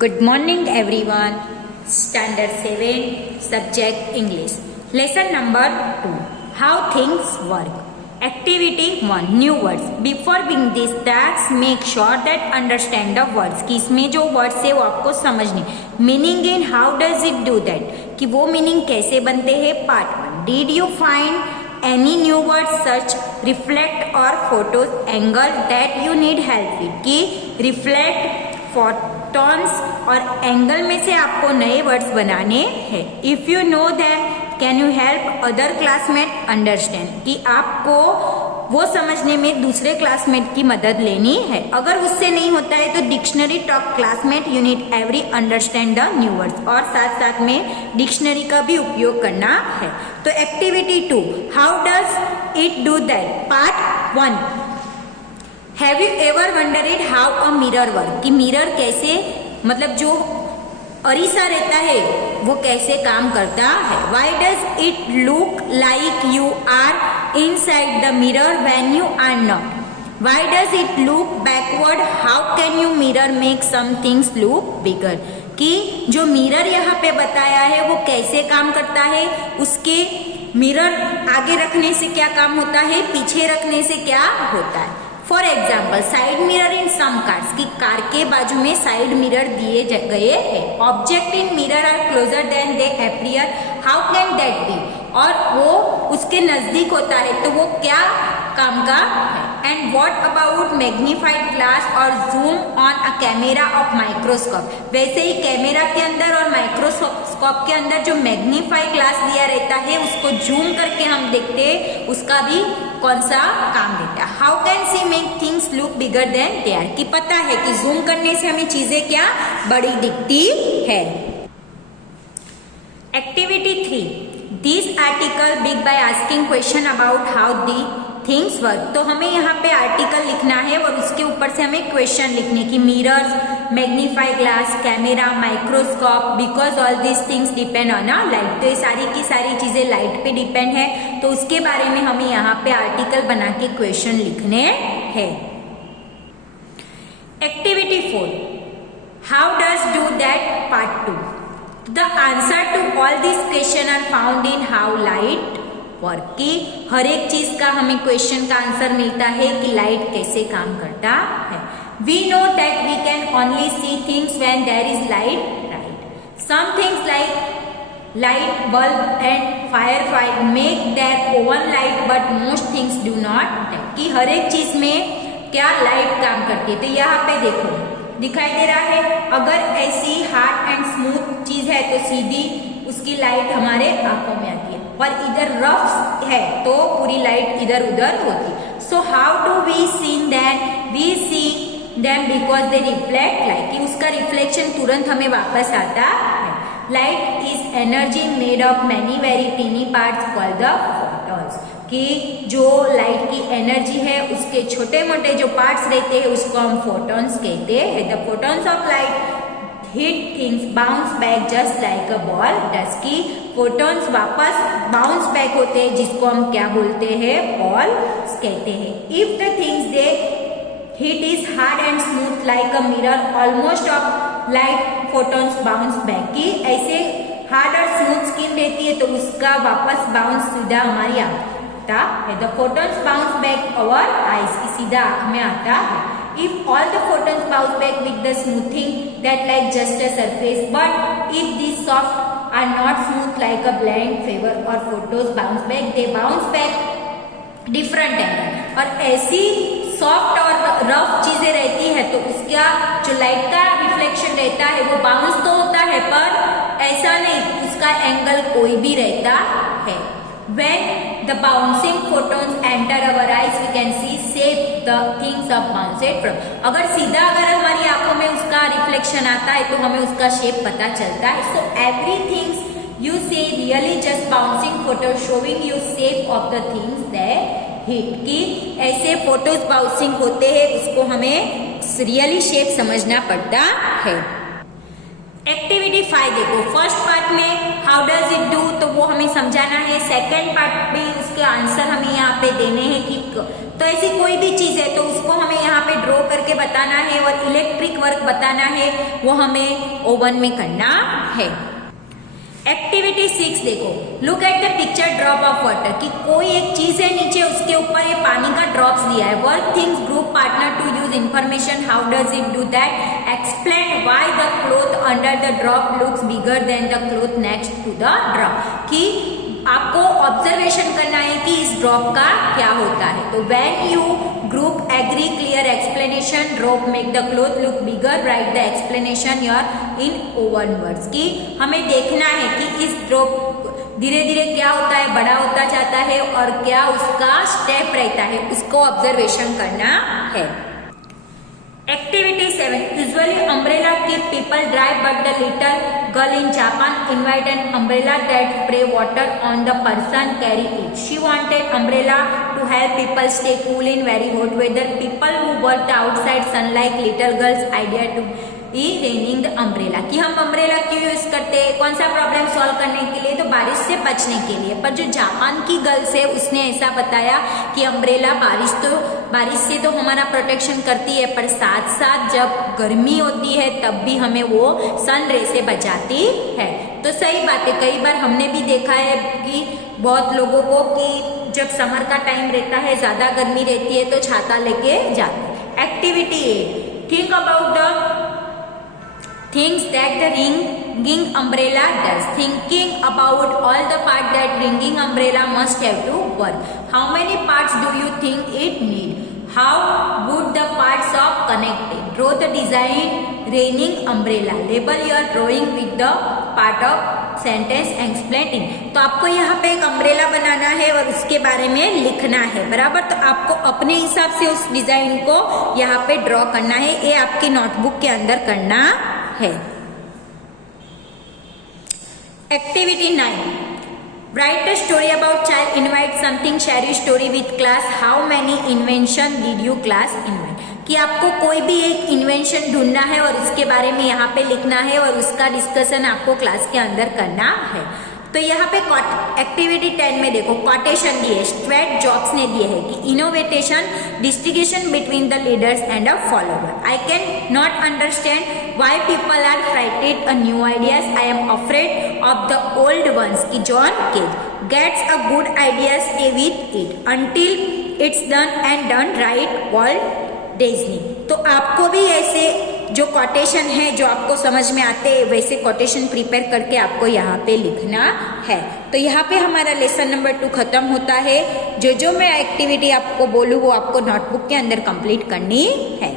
Good morning everyone. Standard 7 Subject English. Lesson number 2. How things work. Activity 1. New words. Before being this tasks, make sure that understand the words. कि इसमें जो words है वो आपको समझने. Meaning and how does it do that? कि वो meaning कैसे बनते हैं. Part 1. Did you find any new words search reflect or photos angle that you need help with? कि reflect फोटॉन्स और एंगल में से आपको नए वर्ड्स बनाने हैं. If you know that can you help other classmate understand कि आपको वो समझने में दूसरे क्लासमेट की मदद लेनी है. अगर उससे नहीं होता है तो dictionary talk classmate you need every understand the new words और साथ साथ में डिक्शनरी का भी उपयोग करना है. तो activity 2 how does it do that. Part 1. Have you ever wondered how a mirror work कि मिरर कैसे मतलब जो अरीसा रहता है वो कैसे काम करता है. Why does it look like you are inside the mirror when you are not. Why does it look backward how can you mirror make some things look bigger कि जो मिरर यहाँ पे बताया है वो कैसे काम करता है. उसके मिरर आगे रखने से क्या काम होता है, पीछे रखने से क्या होता है. For example side mirror in some cars की कार के बाजू में साइड मिरर दिए गए हैं. Object in mirror are closer than they appear how can that be. और वो उसके नजदीक होता है तो वो क्या काम का है. And what about magnified glass और zoom on a camera of microscope. वैसे ही कैमरा के अंदर और माइक्रोस्कोप के अंदर जो मैग्नीफाइड ग्लास दिया रहता है उसको जूम करके हम देखते हैं उसका भी कौन सा काम देता है. How can see make things look bigger than they are कि पता है कि जूम करने से हमें चीजें क्या बड़ी दिखती है. Activity 3. This article big by asking question about how the things work. तो हमें यहाँ पे आर्टिकल लिखना है और उसके ऊपर से हमें क्वेश्चन लिखने की mirrors, magnify glass, camera, microscope because all this things depend on a light. तो ये सारी की सारी चीजें लाइट पे डिपेंड है तो उसके बारे में हमें यहाँ पे आर्टिकल बना के क्वेश्चन लिखने हैं. Activity 4. How does do that. Part 2. The answer to all these question are found in how light work कि हर एक चीज का हमें क्वेश्चन का आंसर मिलता है कि लाइट कैसे काम करता है. We know that we can only see things when there is light, right? Some things like light bulb and firefly make their own light but most things do not. कि हर एक चीज में क्या लाइट काम करती है. तो यहाँ पे देखो दिखाई दे रहा है अगर ऐसी हार्ड एंड स्मूथ चीज है तो सीधी उसकी लाइट हमारे आंखों में आती है और इधर रफ है तो पूरी लाइट इधर उधर होती. So how do we see that. We see them because they reflect light कि उसका रिफ्लेक्शन तुरंत हमें वापस आता है. Light is energy made of many very tiny parts called the photons कि जो लाइट की एनर्जी है उसके छोटे मोटे जो पार्ट्स रहते हैं उसको हम फोटॉन्स कहते हैं. The photons of light hit things bounce back just like a ball does की फोटॉन्स वापस बाउंस बैक होते हैं जिसको हम क्या बोलते हैं, बॉल कहते हैं. If the things they hit is hard and smooth like a mirror almost of light photons bounce back की ऐसे हार्ड और स्मूथ स्किन रहती है तो उसका वापस बाउंस सीधा हमारी आता है. The photons bounce back our eyes की सीधा आंख में आता है. If all the photons bounce back with the smoothing that like just a surface, but if these soft are not smooth like a blank favor or photos bounce back, they bounce back different angle. और ऐसी soft और rough चीजें रहती है तो उसका जो light का रिफ्लेक्शन रहता है वो बाउंस तो होता है पर ऐसा नहीं उसका एंगल कोई भी रहता है. When the bouncing photons enter our eyes, we can see shape the things of bounced from. अगर सीधा अगर हमारी आंखों में उसका रिफ्लेक्शन आता है तो हमें उसका शेप पता चलता है. So everything you see really just bouncing photos showing you shape of the things that hit. कि ऐसे फोटोज बाउंसिंग होते हैं उसको हमें रियली शेप समझना पड़ता है. एक्टिविटी 5 देखो. फर्स्ट पार्ट में हाउ डज इट डू तो वो हमें समझाना है. सेकेंड पार्ट भी उसके आंसर हमें यहाँ पे देने हैं कि तो ऐसी कोई भी चीज है तो उसको हमें यहाँ पे ड्रॉ करके बताना है और इलेक्ट्रिक वर्क बताना है वो हमें ओवन में करना है। एक्टिविटी 6 देखो, look at the picture drop of water कि कोई एक चीज है नीचे उसके ऊपर ये पानी का ड्रॉप्स दिया है। Work things group partner to use information, how does it do that, explain why the cloth under the drop looks bigger than the cloth next to the drop कि आपको ऑब्जर्वेशन करना है कि इस ड्रॉप का क्या होता है। तो when you group agree clear explanation drop make the cloth look bigger, write the explanation your in own words कि हमें देखना है कि इस ड्रॉप धीरे धीरे क्या होता है, बड़ा होता जाता है और क्या उसका स्टेप रहता है, उसको ऑब्जर्वेशन करना है। Activity 7. Usually umbrella keep people dry, but the little girl in Japan invite an umbrella that spray water on the person carry it. She wanted umbrella to help people stay cool in very hot weather. People who worked outside sunlight little girl's idea to be raining the umbrella कि हम umbrella क्यों use करते हैं, कौन सा problem solve करने के लिए, तो बारिश से बचने के लिए। पर जो जापान की गर्ल्स है उसने ऐसा बताया कि अम्ब्रेला बारिश से तो हमारा प्रोटेक्शन करती है पर साथ साथ जब गर्मी होती है तब भी हमें वो सन रे से बचाती है। तो सही बात है, कई बार हमने भी देखा है कि बहुत लोगों को कि जब समर का टाइम रहता है, ज्यादा गर्मी रहती है तो छाता लेके जाते। Activity 8. Think about the things that the ringing umbrella does. Thinking about all the parts that ringing umbrella must have to work. How many parts do you think it need? How would the parts of connected? Draw the design raining umbrella. Label your drawing with the part of sentence explaining. तो आपको यहाँ पे एक umbrella बनाना है और उसके बारे में लिखना है, बराबर। तो आपको अपने हिसाब से उस डिजाइन को यहाँ पे ड्रॉ करना है, ये आपके नोटबुक के अंदर करना है। Activity 9. Right a story about child invite something, share your story with class, how many invention did you class invite कि आपको कोई भी एक इन्वेंशन ढूंढना है और उसके बारे में यहाँ पे लिखना है और उसका डिस्कशन आपको क्लास के अंदर करना है। तो यहाँ पे एक्टिविटी 10 में देखो कोटेशन दिए, स्ट्रेट जॉब्स ने दिए है कि innovation distinction between the leaders and a follower. I can not understand why people are frighted a new ideas, I am afraid of the old ones कि John Cage gets a good idea stay with it until it's done and done right world Disney. तो आपको भी ऐसे जो quotation है जो आपको समझ में आते हैं वैसे कोटेशन प्रिपेयर करके आपको यहाँ पे लिखना है। तो यहाँ पे हमारा लेसन नंबर 2 खत्म होता है। जो मैं एक्टिविटी आपको बोलूँ वो आपको नोटबुक के अंदर कंप्लीट करनी है।